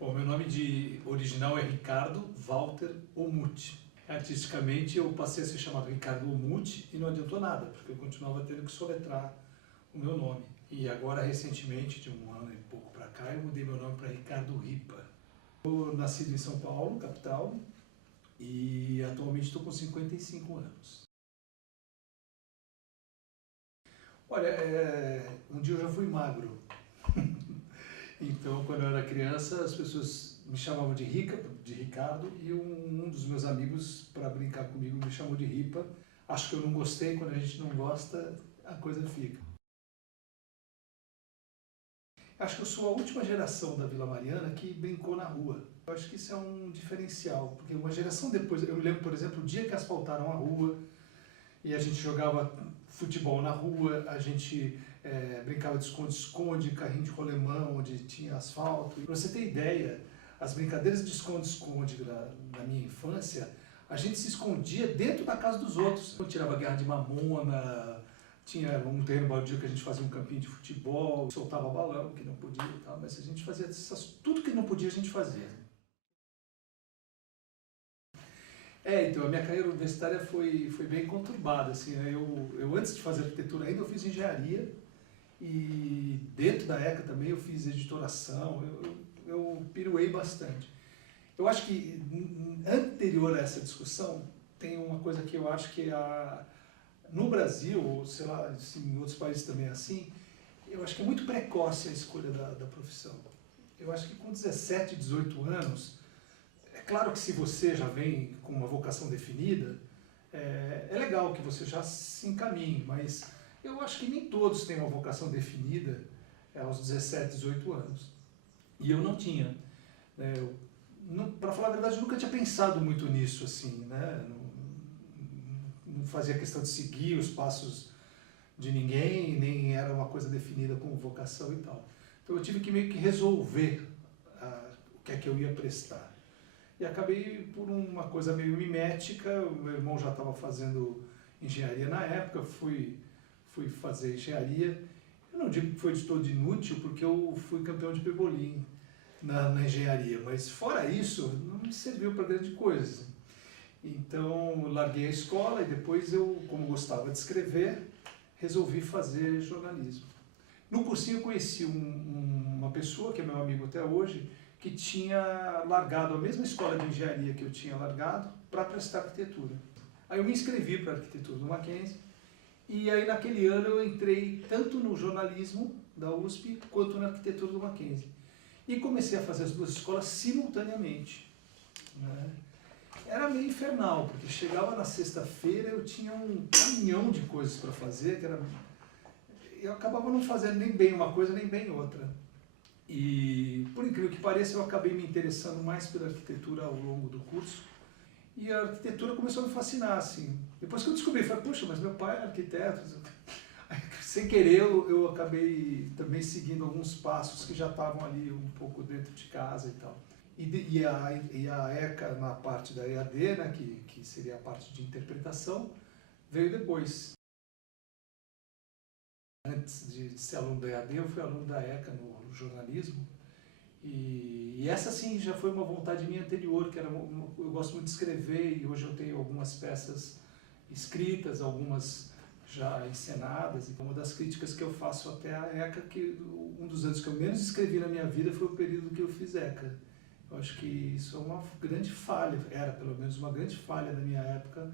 Bom, meu nome original é Ricardo Walter Omuth. Artisticamente eu passei a ser chamado Ricardo Omuth e não adiantou nada, porque eu continuava tendo que soletrar o meu nome. E agora, recentemente, de um ano e pouco para cá, eu mudei meu nome para Ricardo Ripa. Eu nascido em São Paulo, capital, e atualmente estou com 55 anos. Olha, um dia eu já fui magro. Então, quando eu era criança, as pessoas me chamavam de Rica, de Ricardo, e um dos meus amigos, para brincar comigo, me chamou de Ripa. Acho que eu não gostei, quando a gente não gosta, a coisa fica. Acho que eu sou a última geração da Vila Mariana que brincou na rua. Eu acho que isso é um diferencial, porque uma geração depois, eu lembro, por exemplo, o dia que asfaltaram a rua, e a gente jogava futebol na rua, a gente brincava de esconde-esconde, carrinho de rolemão, onde tinha asfalto. Para você ter ideia, as brincadeiras de esconde-esconde na minha infância, a gente se escondia dentro da casa dos outros. Eu tirava guerra de mamona, tinha um terreno baldio que a gente fazia um campinho de futebol, soltava balão, que não podia e tal, mas a gente fazia tudo que não podia a gente fazia. Então, a minha carreira universitária foi bem conturbada, assim, né? Eu antes de fazer arquitetura ainda eu fiz engenharia e dentro da ECA também eu fiz editoração, eu piruei bastante. Eu acho que anterior a essa discussão tem uma coisa que eu acho que no Brasil, ou sei lá, assim, em outros países também é assim, eu acho que é muito precoce a escolha da profissão. Eu acho que com 17, 18 anos, é claro que se você já vem com uma vocação definida, é legal que você já se encaminhe, mas eu acho que nem todos têm uma vocação definida aos 17, 18 anos. E eu não tinha. Para falar a verdade, eu nunca tinha pensado muito nisso, assim, né? Não fazia questão de seguir os passos de ninguém, nem era uma coisa definida como vocação e tal. Então eu tive que meio que resolver o que é que eu ia prestar. E acabei por uma coisa meio mimética, o meu irmão já estava fazendo engenharia na época, fui fazer engenharia. Eu não digo que foi de todo inútil, porque eu fui campeão de pebolim na engenharia, mas fora isso, não me serviu para grande coisa. Então, larguei a escola e depois eu, como gostava de escrever, resolvi fazer jornalismo. No cursinho eu conheci uma pessoa, que é meu amigo até hoje, que tinha largado a mesma escola de engenharia que eu tinha largado para prestar arquitetura. Aí eu me inscrevi para arquitetura do Mackenzie e aí naquele ano eu entrei tanto no jornalismo da USP quanto na arquitetura do Mackenzie. E comecei a fazer as duas escolas simultaneamente, né? Era meio infernal, porque chegava na sexta-feira eu tinha um caminhão de coisas para fazer, eu acabava não fazendo nem bem uma coisa nem bem outra. E, por incrível que pareça, eu acabei me interessando mais pela arquitetura ao longo do curso. E a arquitetura começou a me fascinar, assim. Depois que eu descobri, falei, puxa, mas meu pai é arquiteto. Sem querer, eu acabei também seguindo alguns passos que já estavam ali um pouco dentro de casa e tal. E a ECA, na parte da EAD, né, que seria a parte de interpretação, veio depois. Antes de ser aluno da EAD, eu fui aluno da ECA no jornalismo. E essa sim já foi uma vontade minha anterior, que eu gosto muito de escrever e hoje eu tenho algumas peças escritas, algumas já encenadas. E uma das críticas que eu faço até a ECA, que um dos anos que eu menos escrevi na minha vida foi o período que eu fiz ECA. Eu acho que isso é uma grande falha, era pelo menos uma grande falha da minha época,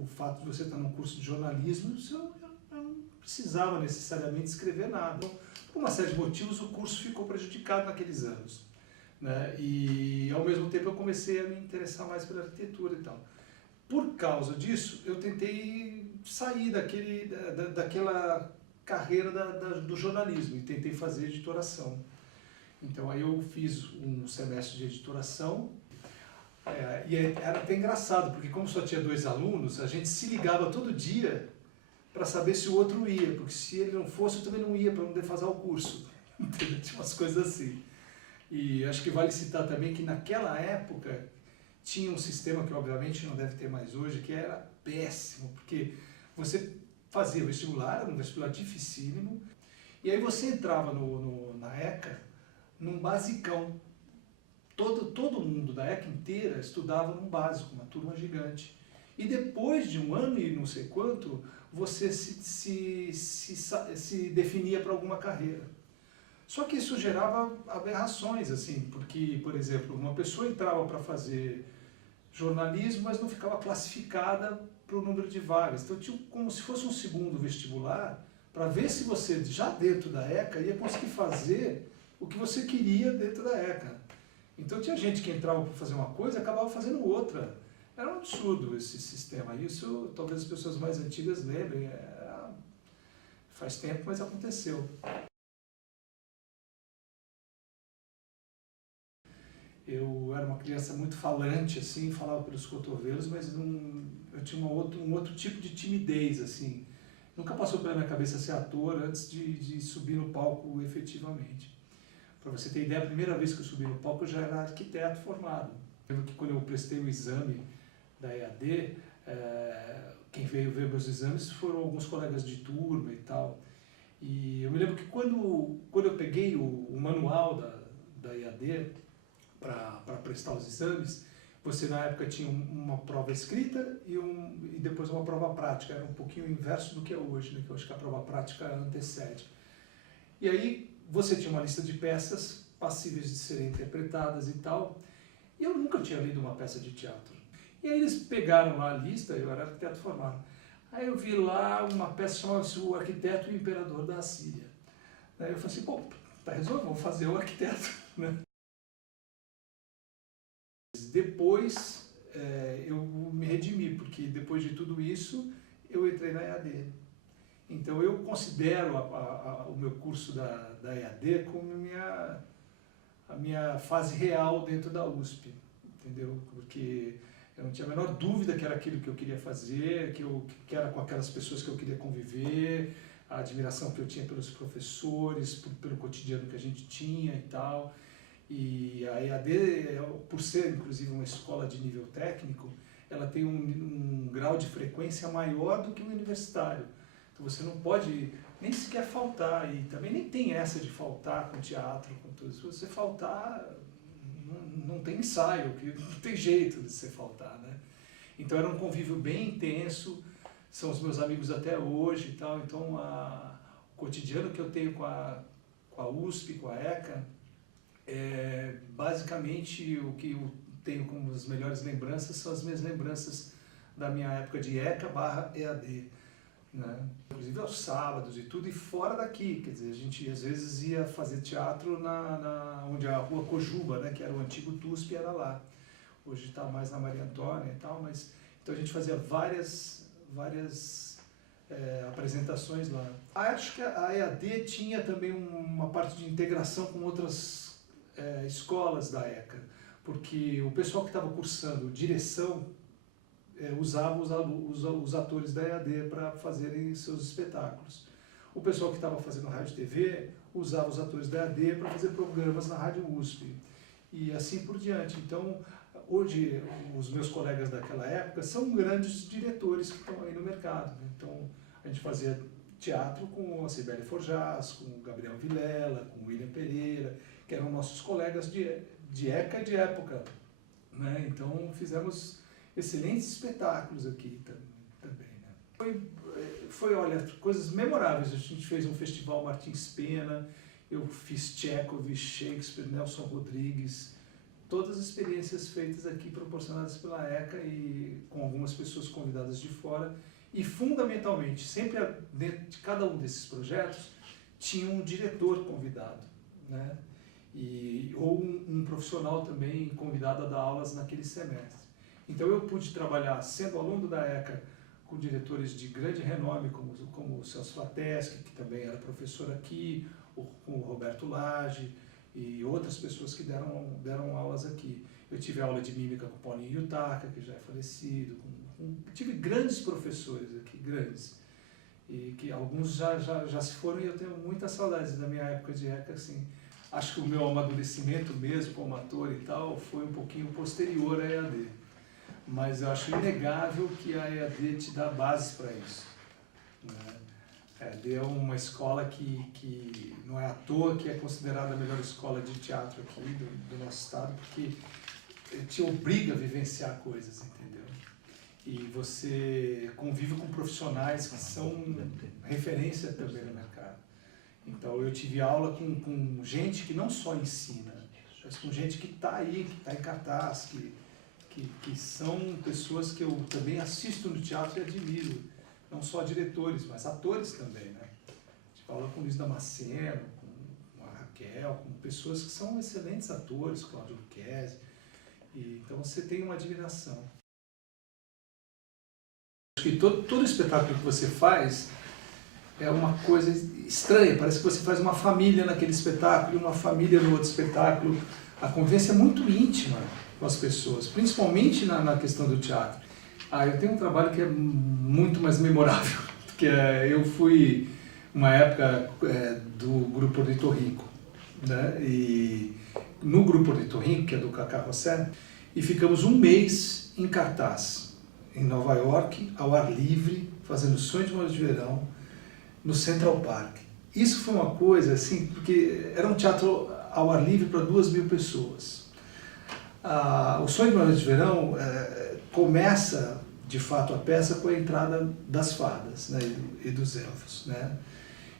o fato de você estar num curso de jornalismo, eu não precisava necessariamente escrever nada. Então, por uma série de motivos, o curso ficou prejudicado naqueles anos, né? E, ao mesmo tempo, eu comecei a me interessar mais pela arquitetura e tal. Por causa disso, eu tentei sair daquela carreira do jornalismo e tentei fazer editoração. Então, aí eu fiz um semestre de editoração e era até engraçado, porque como só tinha 2 alunos, a gente se ligava todo dia para saber se o outro ia, porque se ele não fosse, eu também não ia, para não defasar o curso. Entendeu? Tinha umas coisas assim. E acho que vale citar também que naquela época tinha um sistema que obviamente não deve ter mais hoje, que era péssimo, porque você fazia o vestibular, era um vestibular dificílimo, e aí você entrava na ECA num basicão. todo mundo da ECA inteira estudava num básico, uma turma gigante. E depois de um ano e não sei quanto, você se definia para alguma carreira. Só que isso gerava aberrações, assim, porque, por exemplo, uma pessoa entrava para fazer jornalismo, mas não ficava classificada para o número de vagas. Então tinha como se fosse um segundo vestibular, para ver se você, já dentro da ECA, ia conseguir fazer o que você queria dentro da ECA. Então tinha gente que entrava para fazer uma coisa e acabava fazendo outra. Era um absurdo esse sistema. Isso talvez as pessoas mais antigas lembrem. Faz tempo, mas aconteceu. Eu era uma criança muito falante, assim, falava pelos cotovelos, mas eu tinha um outro tipo de timidez, assim. Nunca passou pela minha cabeça ser ator antes de subir no palco efetivamente. Para você ter ideia, a primeira vez que eu subi no palco eu já era arquiteto formado. Eu lembro que quando eu prestei o exame da EAD, quem veio ver meus exames foram alguns colegas de turma e tal. E eu me lembro que quando eu peguei o manual da EAD para prestar os exames, você na época tinha uma prova escrita e depois uma prova prática. Era um pouquinho o inverso do que é hoje, né? Que eu acho que a prova prática antecede. E aí você tinha uma lista de peças passíveis de serem interpretadas e tal. E eu nunca tinha lido uma peça de teatro. E aí eles pegaram lá a lista, eu era arquiteto formado. Aí eu vi lá uma peça chamada O Arquiteto e o Imperador da Assíria. Aí eu falei assim, pô, tá resolvido, vamos fazer o arquiteto, né? Depois eu me redimi, porque depois de tudo isso eu entrei na EAD. Então eu considero o meu curso da EAD como a minha fase real dentro da USP, entendeu? Porque eu não tinha a menor dúvida que era aquilo que eu queria fazer, que era com aquelas pessoas que eu queria conviver, a admiração que eu tinha pelos professores, pelo cotidiano que a gente tinha e tal. E a EAD, por ser inclusive uma escola de nível técnico, ela tem um grau de frequência maior do que o universitário. Então você não pode nem sequer faltar, e também nem tem essa de faltar com teatro, com tudo. Se você faltar, não tem ensaio, que não tem jeito de você faltar, né? Então era um convívio bem intenso, são os meus amigos até hoje e tal. Então o cotidiano que eu tenho com a USP, com a ECA, basicamente o que eu tenho como as melhores lembranças são as minhas lembranças da minha época de ECA/EAD, né? Inclusive aos sábados e tudo, e fora daqui, quer dizer, a gente às vezes ia fazer teatro onde a Rua Cojuba, né, que era o antigo TUSP, era lá. Hoje está mais na Maria Antônia e tal, mas então a gente fazia várias apresentações lá. Acho que a EAD tinha também uma parte de integração com outras escolas da ECA, porque o pessoal que estava cursando direção usava os atores da EAD para fazerem seus espetáculos. O pessoal que estava fazendo rádio e TV usava os atores da EAD para fazer programas na Rádio USP. E assim por diante. Então, hoje, os meus colegas daquela época são grandes diretores que estão aí no mercado, né? Então, a gente fazia teatro com a Cibele Forjás, com o Gabriel Vilela, com o William Pereira, que eram nossos colegas de ECA e de época, né? Então, fizemos excelentes espetáculos aqui também, né? Olha, coisas memoráveis. A gente fez um festival Martins Pena, eu fiz Chekhov, Shakespeare, Nelson Rodrigues, todas as experiências feitas aqui, proporcionadas pela ECA e com algumas pessoas convidadas de fora. E, fundamentalmente, sempre dentro de cada um desses projetos, tinha um diretor convidado, né? Ou um profissional também convidado a dar aulas naquele semestre. Então eu pude trabalhar, sendo aluno da ECA, com diretores de grande renome, como o Celso Flateschi, que também era professor aqui, com o Roberto Lage e outras pessoas que deram aulas aqui. Eu tive aula de mímica com o Paulinho Yutaka, que já é falecido. Tive grandes professores aqui, grandes. E que alguns já se foram e eu tenho muitas saudades da minha época de ECA, assim. Acho que o meu amadurecimento mesmo como ator e tal foi um pouquinho posterior à EAD. Mas eu acho inegável que a EAD te dá bases para isso, né? É uma escola que não é à toa que é considerada a melhor escola de teatro aqui do nosso estado, porque te obriga a vivenciar coisas, entendeu? E você convive com profissionais que são referência também no mercado. Então eu tive aula com gente que não só ensina, mas com gente que está aí, que está em cartaz, que são pessoas que eu também assisto no teatro e admiro. Não só diretores, mas atores também, né? A gente fala com o Luiz Damasceno, com a Raquel, com pessoas que são excelentes atores, Cláudio Luquezzi. Então você tem uma admiração. Acho que todo espetáculo que você faz é uma coisa estranha, parece que você faz uma família naquele espetáculo e uma família no outro espetáculo. A convivência é muito íntima com as pessoas, principalmente na questão do teatro. Eu tenho um trabalho que é muito mais memorável, porque eu fui, uma época, do Grupo Ornitorrinco, né? E no Grupo Ornitorrinco, que é do Cacá Rossé, e ficamos um mês em cartaz, em Nova York, ao ar livre, fazendo Sonho de uma Noite de Verão, no Central Park. Isso foi uma coisa, assim, porque era um teatro ao ar livre para 2.000 pessoas. O Sonho de uma Noite de Verão começa, de fato, a peça com a entrada das fadas, né, e dos elfos, né?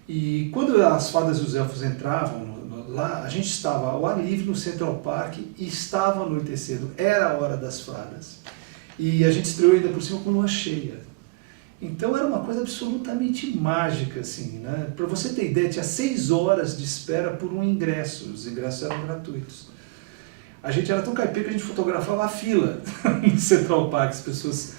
E quando as fadas e os elfos entravam lá, a gente estava ao ar livre no Central Park e estava anoitecendo, era a hora das fadas. E a gente estreou ainda por cima com lua cheia. Então era uma coisa absolutamente mágica, assim, né? Para você ter ideia, tinha 6 horas de espera por um ingresso, os ingressos eram gratuitos. A gente era tão caipira que a gente fotografava a fila no Central Park, as pessoas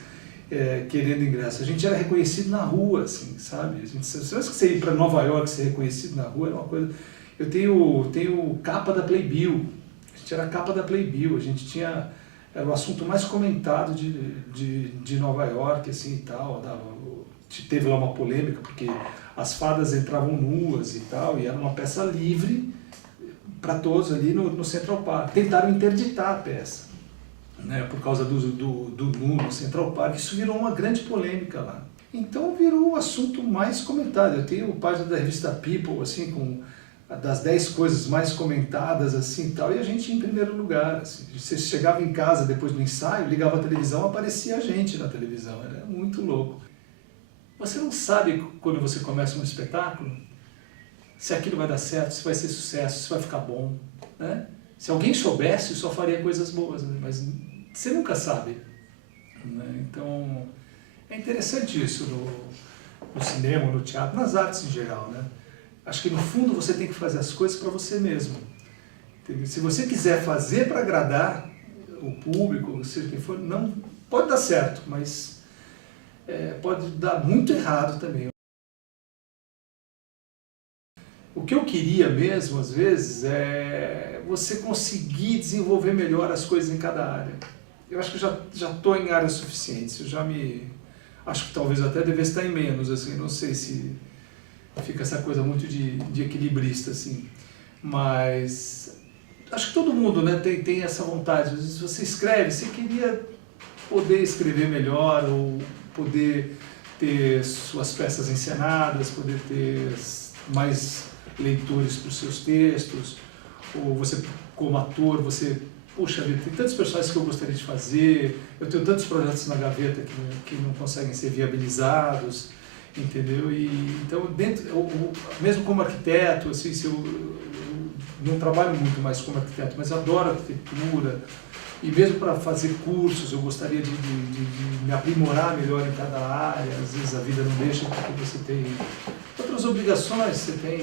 querendo ingresso. A gente era reconhecido na rua, assim, sabe? Se você ir para Nova York ser reconhecido na rua, era uma coisa... Eu tenho capa da Playbill, a gente era a capa da Playbill, a gente tinha... Era o assunto mais comentado de Nova York, assim, e tal. Teve lá uma polêmica, porque as fadas entravam nuas e tal, e era uma peça livre para todos ali no Central Park. Tentaram interditar a peça, né, por causa do nu no Central Park. Isso virou uma grande polêmica lá. Então virou o assunto mais comentado. Eu tenho página da revista People, assim, com das 10 coisas mais comentadas, assim, tal, e a gente em primeiro lugar. Assim. Você chegava em casa depois do ensaio, ligava a televisão, aparecia a gente na televisão. Era muito louco. Você não sabe, quando você começa um espetáculo, se aquilo vai dar certo, se vai ser sucesso, se vai ficar bom, né? Se alguém soubesse, só faria coisas boas, né? Mas você nunca sabe, né? Então, é interessante isso no cinema, no teatro, nas artes em geral, né? Acho que no fundo você tem que fazer as coisas para você mesmo. Entendeu? Se você quiser fazer para agradar o público, seja quem for, não pode dar certo, mas pode dar muito errado também. O que eu queria mesmo, às vezes, é você conseguir desenvolver melhor as coisas em cada área. Eu acho que eu já estou em áreas suficientes, acho que talvez até devesse estar em menos, assim, não sei se fica essa coisa muito de equilibrista, assim. Mas acho que todo mundo, né, tem essa vontade. Às vezes você escreve, você queria poder escrever melhor, ou poder ter suas peças encenadas, poder ter mais leitores para os seus textos, ou você, como ator, você, puxa vida, tem tantos personagens que eu gostaria de fazer, eu tenho tantos projetos na gaveta que não conseguem ser viabilizados, entendeu? E, então, mesmo como arquiteto, assim, eu não trabalho muito mais como arquiteto, mas adoro arquitetura, e mesmo para fazer cursos, eu gostaria de me aprimorar melhor em cada área. Às vezes a vida não deixa, porque você tem outras obrigações, você tem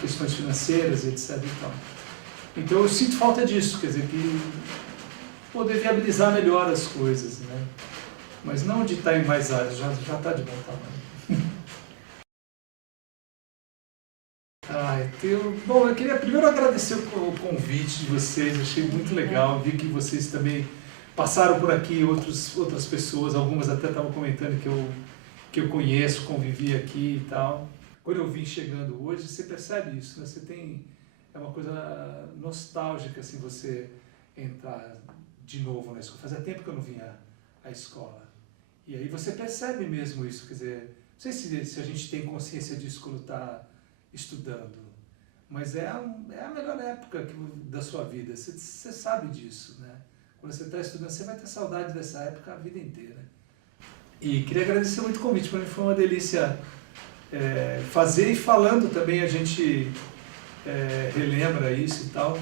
questões financeiras, etc. E tal. Então eu sinto falta disso, quer dizer, que poder viabilizar melhor as coisas, né? Mas não de estar em mais áreas, já está de bom tamanho. Bom, eu queria primeiro agradecer o convite de vocês, achei muito legal, vi que vocês também passaram por aqui, outras pessoas, algumas até estavam comentando que eu conheço, convivi aqui e tal. Quando eu vim chegando hoje, você percebe isso, né? É uma coisa nostálgica, assim, você entrar de novo na escola. Fazia tempo que eu não vinha à escola. E aí você percebe mesmo isso, quer dizer, sei se a gente tem consciência disso quando está estudando, mas é a melhor época da sua vida. Você sabe disso, né? Quando você está estudando, você vai ter saudade dessa época a vida inteira. E queria agradecer muito o convite, para mim foi uma delícia fazer, e falando também a gente relembra isso e tal.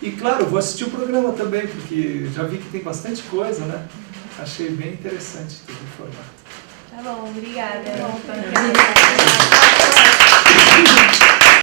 E claro, vou assistir o programa também, porque já vi que tem bastante coisa, né? Achei bem interessante todo o formato. Tá bom, obrigada. Tá bom, Obrigada.